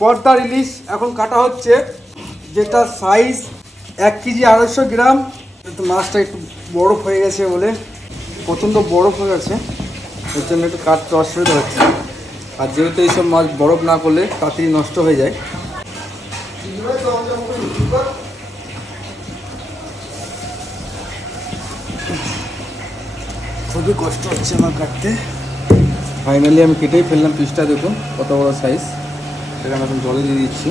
পর্দার ইলিশ এখন কাটা হচ্ছে, যেটা সাইজ এক কেজি আড়াইশো গ্রাম। মাছটা একটু বরফ হয়ে গেছে বলে, প্রচণ্ড বরফ হয়ে গেছে। এর জন্য একটু কাটতে অসুবিধা হচ্ছে। আর যেহেতু এইসব মাছ বরফ না করলে তাড়াতাড়ি নষ্ট হয়ে যায়। খুবই কষ্ট হচ্ছে আমার কাটতে। ফাইনালি আমি কেটেই ফেললাম পিসটা দেখুন, কত বড় সাইজ সেখানে এখন জলে দিয়ে দিচ্ছি।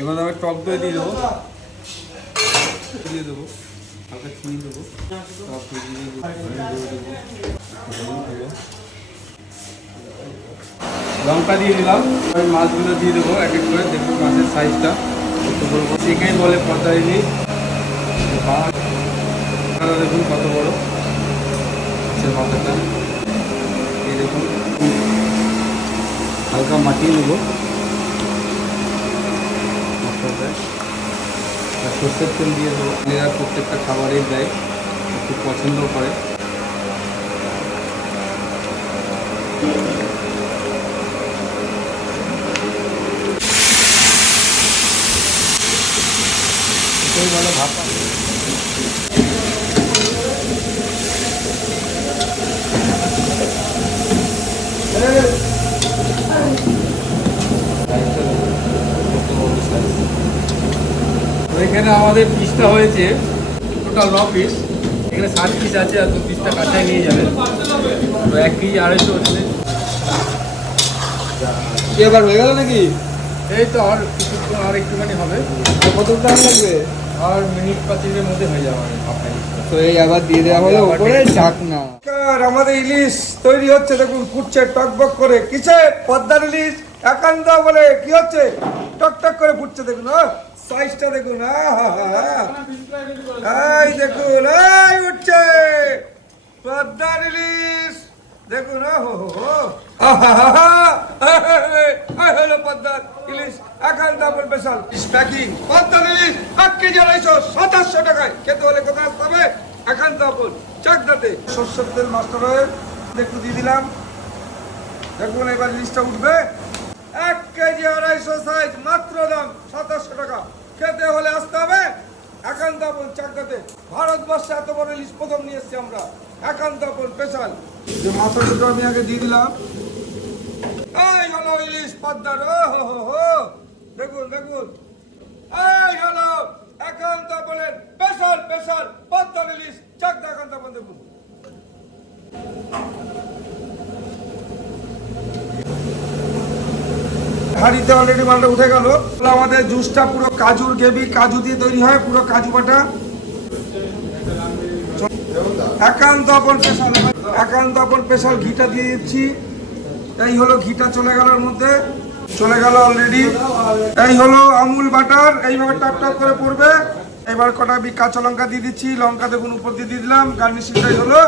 এবার আমি টক দই দিয়ে দেবো। দিয়ে দেবো। হালকা চিনি দেবো। টক লঙ্কা দিয়ে দিলাম। আমি মাছগুলো দিয়ে দেবো। এক এক করে দেখুন মাছের সাইজটা একেই বলে পর্দা ইলিশ দেখুন, কত বড়? মাছের মাথাটা, এই দেখুন, হালকা মাটি নেব। আর সর্ষের তেল দিয়ে দেবো এরা প্রত্যেকটা খাবারেই দেয় খুব পছন্দ করে। তো এখানে আমাদের পিসটা হয়েছে টোটাল ন পিস। এখানে সাত পিস আছে আর দু পিসটা কাঁচায় নিয়ে যাবেন তো এক কেজি আড়াইশো হচ্ছে। এবার হয়ে গেল নাকি? এই তো আর কিছুক্ষণ আর একটুখানি হবে। আর কত টাইম লাগবে? আর মিনিট পাঁচেকের মধ্যে হয়ে যাবে তো এই আবার দিয়ে দেওয়া হলো উপরে চাক না। আমাদের ইলিশ তৈরি হচ্ছে দেখুন ফুটছে টকবক করে। কিসে? পদ্মার ইলিশ একান্ত বলে। কি হচ্ছে? টক টক করে ফুটছে দেখুন সাইজটা দেখুন আহাহা। এই দেখুন এই উঠছে। পদ্মার ইলিশ দেখুন ও হো হো আহাহা। হলো পদ্মার ইলিশ একান্ত বল স্পেশাল ইলিশ এক কেজি আড়াইশো সাতাশশো টাকায় খেতে হলে কোথায় আসতে হবে একান্ত আপন চাকদাতে সর্ষের তেল মাস্টার অয়েল একটু দিয়ে দিলাম দেখুন এবার লিস্টটা উঠবে এক কেজি আড়াইশো সাইজ মাত্র দাম সাতাশশো টাকা খেতে হলে আসতে হবে একান্ত আপন চাকদাতে ভারতবর্ষে এত বড় লিস্ট প্রথম নিয়ে এসছি আমরা একান্ত আপন স্পেশাল যে মাথা দুটো আমি আগে দিয়ে দিলাম ইলিশ পদ্মার ও হো হো দেখুন দেখুন। এই হলো একান্ত বলেন স্পেশাল স্পেশাল পদ্মার ইলিশ চাকদা একান্ত দেখুন। হাঁড়িতে অলরেডি মালটা উঠে গেল। আমাদের জুসটা পুরো কাজুর গেবি কাজু দিয়ে তৈরি হয়, পুরো কাজু বাটা। একান্ত আপন স্পেশাল একান্ত স্পেশাল ঘিটা দিয়ে দিচ্ছি। এই হলো ঘিটা চলে গেল মধ্যে। চলে গেল অলরেডি এই হলো আমুল বাটার। এইভাবে টপ টপ করে পড়বে। এবার কটা বি কাঁচা লঙ্কা দিয়ে দিচ্ছি। লঙ্কা দেখুন, উপর দিয়ে দিয়ে দিলাম। গার্নিশিংটাই হলো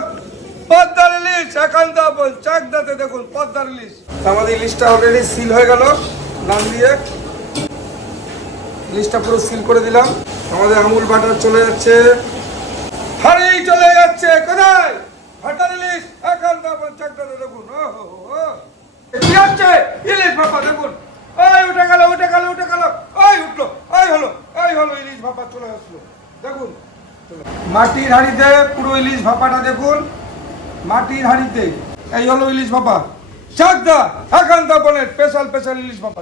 পদ্মার ইলিশ। একান্ত আপন চাকদাতে দেখুন, পদ্মার ইলিশ। আমাদের ইলিশটা অলরেডি সিল হয়ে গেল। নাম দিয়ে ইলিশটা পুরো সিল করে দিলাম। আমাদের আমুল বাটার চলে যাচ্ছে। হাড়ি চলে যাচ্ছে কোথায়? ভাটার ইলিশ। একান্ত আপন চাকদাতে দেখুন। ও হো হো। ওই উঠল ওই হলো ইলিশ ভাপা, চলে আসলো। দেখুন। মাটির হাঁড়িতে পুরো ইলিশ ভাপাটা দেখুন। মাটির হাঁড়িতে, এই হলো ইলিশ ভাপা। চাকদা একান্ত বনের স্পেশাল স্পেশাল ইলিশ ভাপা।